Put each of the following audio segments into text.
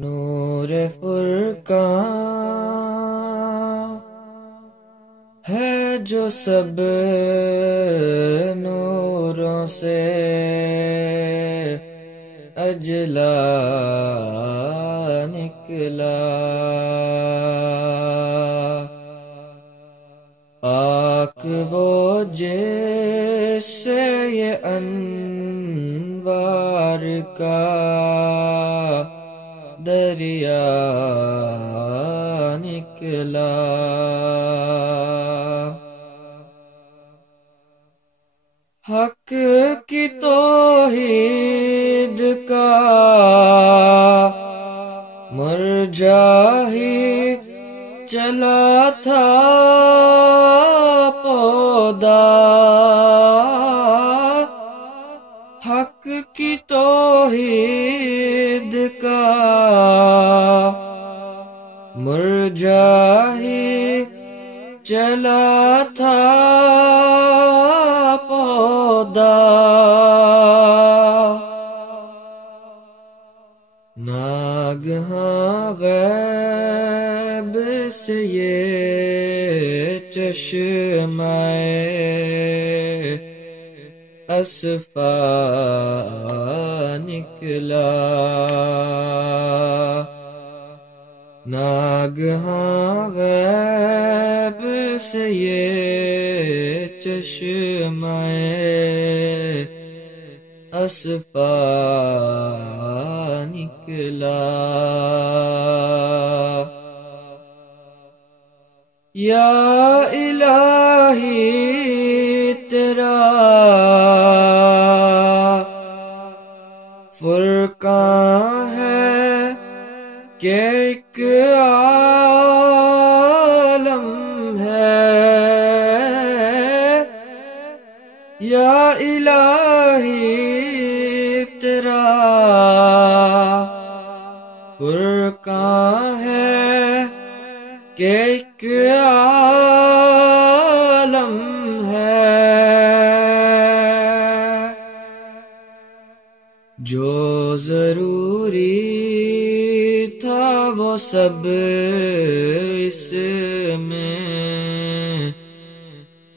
نور فرقان ہے جو سب نوروں سے اجلا نکلا، پاک وہ جس سے یہ انوار کا دریا نکلا۔ حق کی توحید کا مرجع ہی چلا تھا پودا، حق کی توحید کا مرجع ہی چلا تھا پودا، ناگہاں غیب سے یہ چشمہ اصفا نکلا، ناگہاں غیب سے یہ چشمہ اصفا نکلا۔ یا الہی تیرا فرقان ہے کہ ایک عالم ہے، یا الہی تیرا فرقان ہے کہ ایک عالم ہے، جو ضروری تھا وہ سب اس میں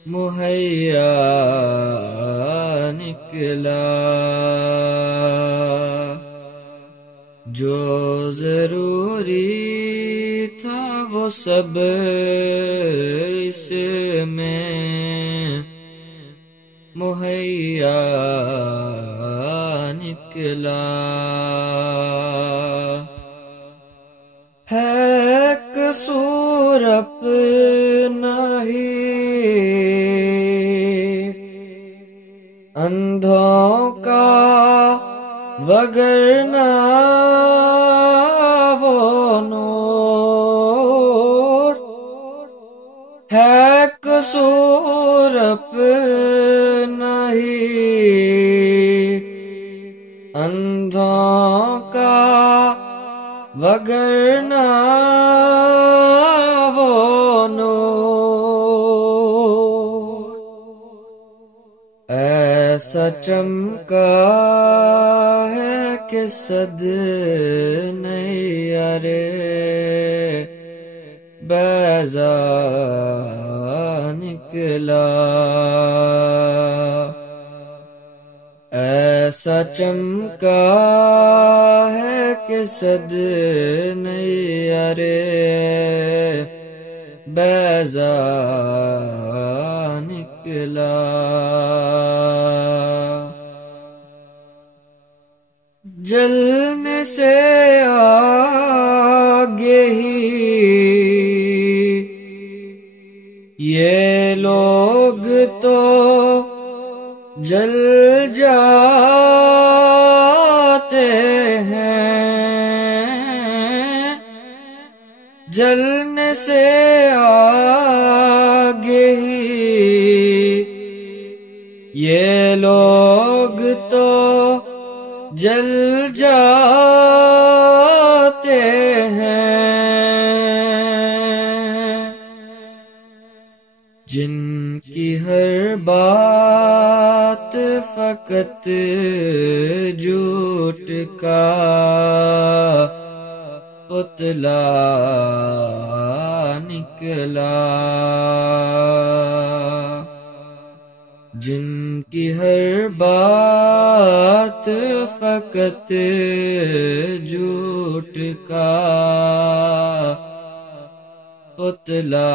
مہیا نکلا، جو ضروری تھا وہ سب اس میں مہیا نکلا۔ ہے قصور اپنا ہی اندھوں کا، وگرنہ وہ نور، ہے قصور اپنا ہی اندھوں کا، وگرنہ وہ نور، ایسا چمکا ہے کہ صد نیارے بیضا نکلا، ایسا چمکا ہے کہ صد نیارے بیضا نکلا۔ جلنے سے آگے ہی یہ لوگ تو جل جاتے ہیں، جلنے سے آگے ہی یہ لوگ تو جل جاتے ہیں، جن کی ہر بات فقط جھوٹ کا پتلا نکلا، جن کی ہر بات فقط جھوٹ کا پتلا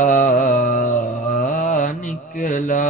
نکلا۔